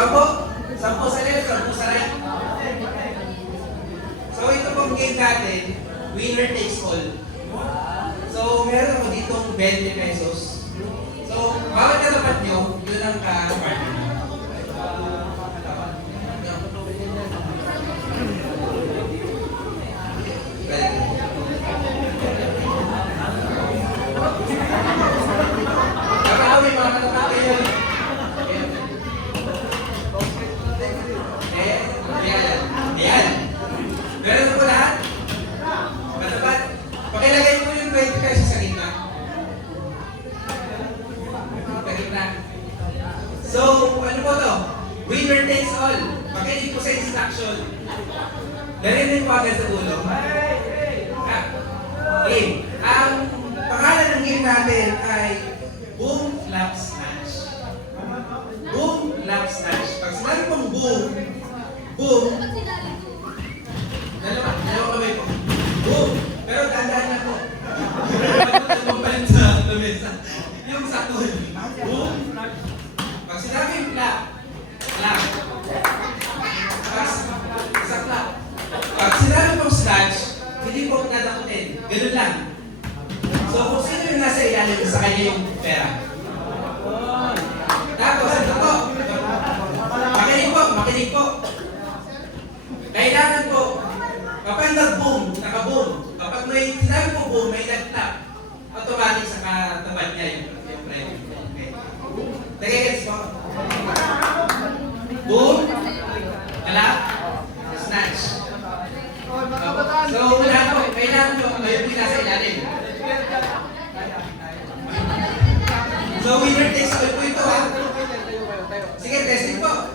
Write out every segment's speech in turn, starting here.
Sampo? Sampo sa left, sampo sa right. So ito pong game natin, winner takes all. So meron ako ditong 20 pesos. So bawat katapat nyo, yun ang ka-partner. Meron po lahat? Matapat? Pakilagay mo yung 20 pesos sa gitna. Sa gitna. So, ano po to? Winner takes all. Pakinig po sa instruction. Narinig po agad sa dulo. Game. Ang pangalan ng game natin ay Boom Lap Snatch. Boom Lap Snatch. Pag sinabi pong boom, boom, dalawa kamay po. Boom! Pero tandaan na po. Pagpapalit sa lamesa. Yung sakol. Boom! Pag sinabi yung clap, clap. Sa clap. Pag sinabi pong snatch, hindi po nadakutin. Ganun lang. So kung sino yung nasa ilalim, sa kanya yung pera. Tapos ito po. Makinig po. Kailangan po, kapag nag-boom, naka-boom, kapag may sinabi po boom, may nag-clap, automatic sa katapat niya yung friend. Okay. Nagigets po? Boom, clap, snatch. So, wala po, kailangan po, ngayon po nasa ilalim. So, winner takes all po ito, ha? Sige, testing po.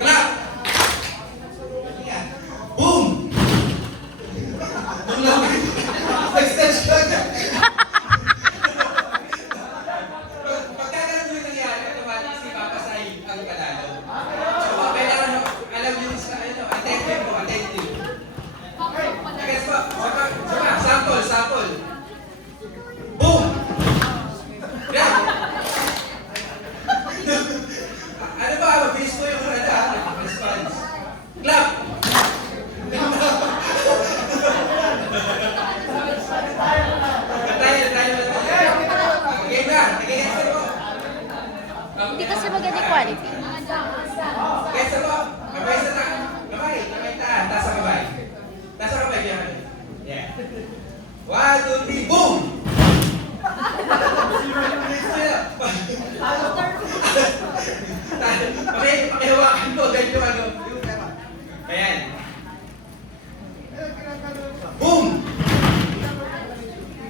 Clap! Boom! Nag-snatch ka agad. Pagkakaroon mo yung nangyari, automatic si Papa Sai ang panalo. So, kailangan mo, alam nyo sa attentive mo, attentive. Next po, sample. Boom! Grab! Ano ba, mabilis mo yung response. Clap! Hindi kasi maganda quality. Kesa po, kamay sa taas. Kamay taas. Taas sa kamay. Taas sa kamay. Yeah. 1, 2, 3, boom! Pakihawakan po. Ganyan yung ano. Ayan. Boom!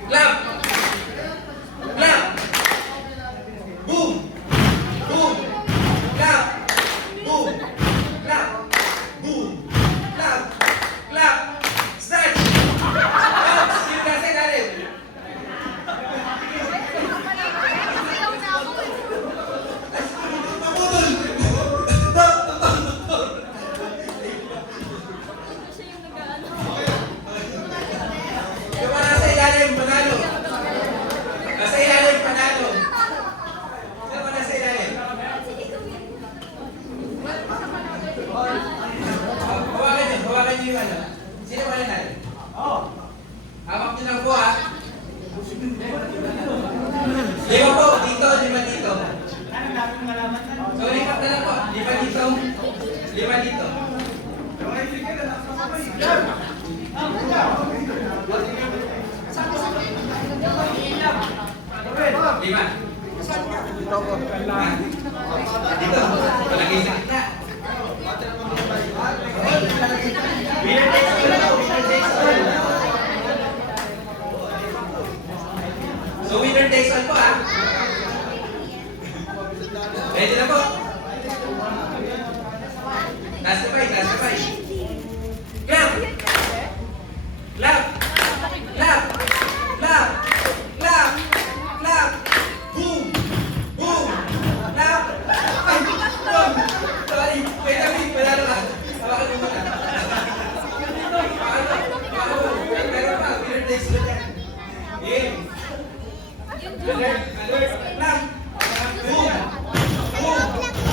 Clap! Clap! Boom! Boom! Clap! Boom! Clap! Boom! Clap! Clap! Snatch! Clap! Sino nasa ilalim? Puputol! Yung mga nasa ilalim, panalo. Nasa ilalim, panalo. Sino ba nasa ilalim? Hawakan niyo yung ano. Sino ba natin? Hawak niyo lang po, ha? 5 po, dito, 5 dito. So, lipat na lang po. 5 dito. 5 dito. 5. Dito. Palagay sa kita. Winner takes all. Winner takes all. So, winner takes all po, ha? Ready na po? Taas na pay. Clap! Clap! Clap! Clap! Clap! Clap! Boom! Boom! Clap! Ay! Boom! Sorry! Wait a minute! Wala na. Hawakan mo muna. Pero pa, winner takes all yan. Game! Alert! Clap! Boom! Boom!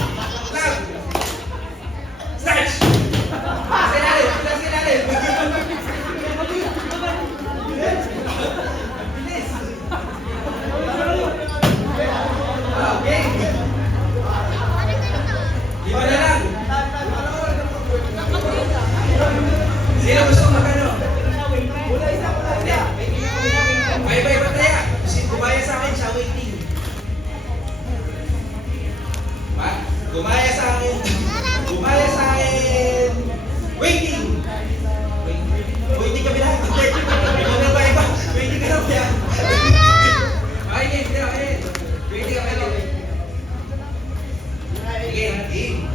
Gumaya sa akin. Gumaya sa akin. Waiting. Waiting kami lahat. Ikaw na ba iba? Waiting ka na ba yan? Okay, game. Okay. Waiting kami lang. Sige, game.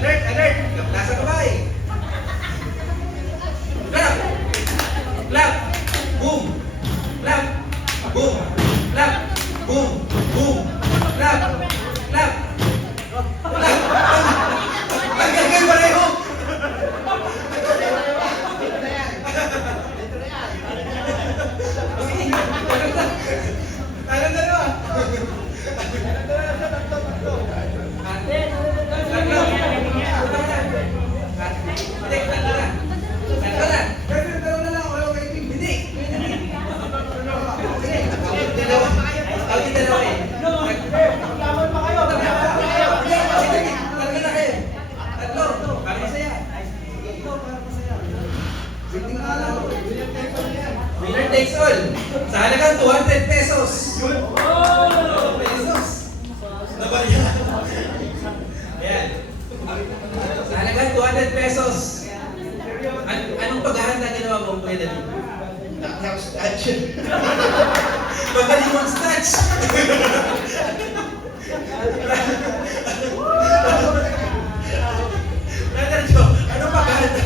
Alert, alert. Nasa kamay. Clap. Clap. Boom. Clap. Boom. Clap. Boom. Boom. Clap. Clap. Clap. Ang gagawin pareho. Anong dalawa? Winner takes all. Sa halagang 200 pesos. Pesos. Nabarya. Ayan. Sa halagang 200 pesos. Anong paghahanda ginawa mo, Kuya David? Snatch. Magaling mong snatch. Brother Joe, anong paghahanda?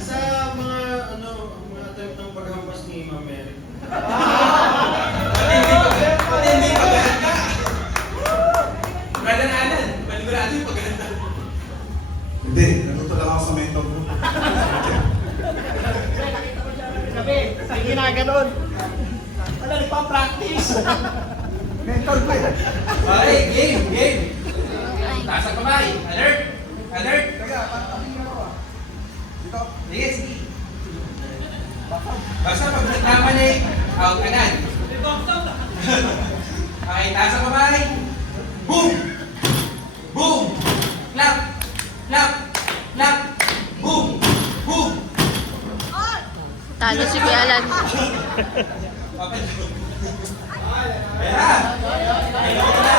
Sa mga mga type ng paghampas ni Ma'am Mary. Hindi paghahanda. Brother Alan, panigurado yung paghahanda. Hindi, natuto lang ako sa mentor ko. Sabi, sige na, ganun. Wala, nagpa-practice. Mentor ko yan. Okay, game. Taas ang kamay. Alert. Kaya, patingin ako ah. Dito. Sige. Basta pag nagtama na out ka na. Okay, taas ang kamay. Boom! Boom! Clap! Clap! Clap! Boom! Boom! Talo si Kuya Alan. Ayan. Ayun na.